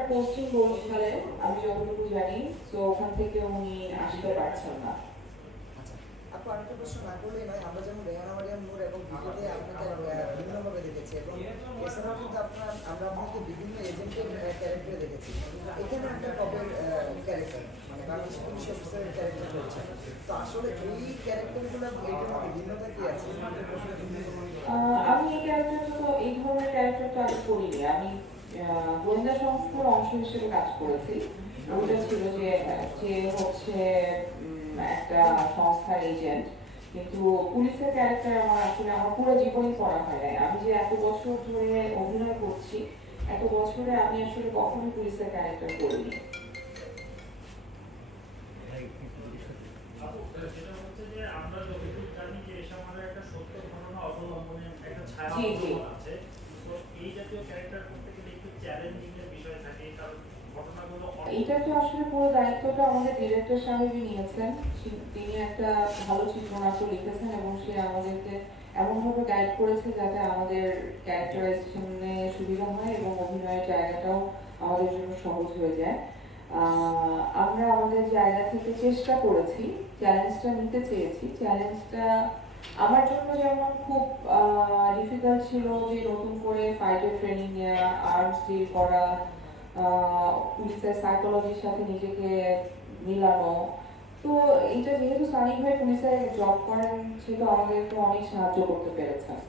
ওনার posting বরিশালে, আমি যতটুকু জানি। তো ওখান থেকে উনি আসতে পারছেন না। আচ্ছা, আপু আরেকটা প্রশ্ন না করলেই নয়। আমরা যেমন রেহানা মারিয়াম নূর এবং ভিডিওতে আপনাকে বিভিন্নভাবে দেখেছি, এবং এছাড়াও কিন্তু আমরা আপনাকে বিভিন্ন এজেন্টের ক্যারেক্টারে দেখেছি। এখানে একটা কবের ক্যারেক্টার, মানে বাংলাদেশ পুলিশ অফিসারের ক্যারেক্টার করছে। তো আসলে এই ক্যারেক্টারগুলো এটার মধ্যে ভিন্নতা কি আছে? আমি এই ক্যারেক্টারটা তো এই ধরনের ক্যারেক্টারটা আগে করিনি। আমি গোয়েন্দা সংস্থার অংশ হিসেবে কাজ করেছি। ওইটা ছিল যে যে হচ্ছে একটা সংস্থার এজেন্ট, কিন্তু পুলিশের ক্যারেক্টার আমার আসলে আমার পুরো জীবনই করা হয় নাই। আমি যে এত বছর ধরে অভিনয় করছি, এত বছরে আমি আসলে কখনোই পুলিশের ক্যারেক্টার করিনি। যেটা হচ্ছে যে আমরা যতটুকু জানি যে এসব আমাদের একটা সত্য ঘটনা অবলম্বনে একটা ছায়া জি জি। আছে। তো এই জাতীয় ক্যারেক্টার করতে গেলে একটু চ্যালেঞ্জিং এর বিষয় থাকে, কারণ ঘটনাগুলো এটা তো আসলে পুরো দায়িত্বটা আমাদের ডিরেক্টর সাহেবই নিয়েছেন। তিনি একটা ভালো চিত্রনাট্য লিখেছেন এবং সে আমাদেরকে এমনভাবে গাইড করেছে যাতে আমাদের ক্যারেক্টারাইজেশনে সুবিধা হয় এবং অভিনয়ের জায়গাটাও আমাদের জন্য সহজ হয়ে যায়। আমরা আমাদের জায়গা থেকে চেষ্টা করেছি, চ্যালেঞ্জটা নিতে চেয়েছি। চ্যালেঞ্জটা আমার জন্য যেমন খুব ডিফিকাল্ট ছিল যে নতুন করে ফাইটের ট্রেনিং নেওয়া, আর্মস ডিল করা, পুলিশের সাইকোলজির সাথে নিজেকে মিলানো। তো এইটা যেহেতু সানি ভাই পুলিশে জব করেন, সে তো আমাদেরকে অনেক সাহায্য করতে পেরেছেন।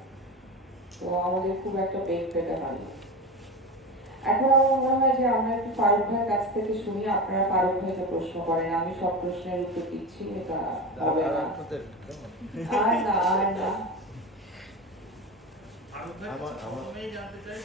তো আমাদের খুব একটা বেগ পেতে হয়নি। এখন আমার মনে হয় যে আমরা একটু ফারুক ভাইয়ের কাছ থেকে শুনি। আপনারা ফারুক ভাইকে প্রশ্ন করেন, আমি সব প্রশ্নের উত্তর দিচ্ছি, এটা হবে না। আর না আর না। ফারুক ভাই প্রথমেই জানতে চাই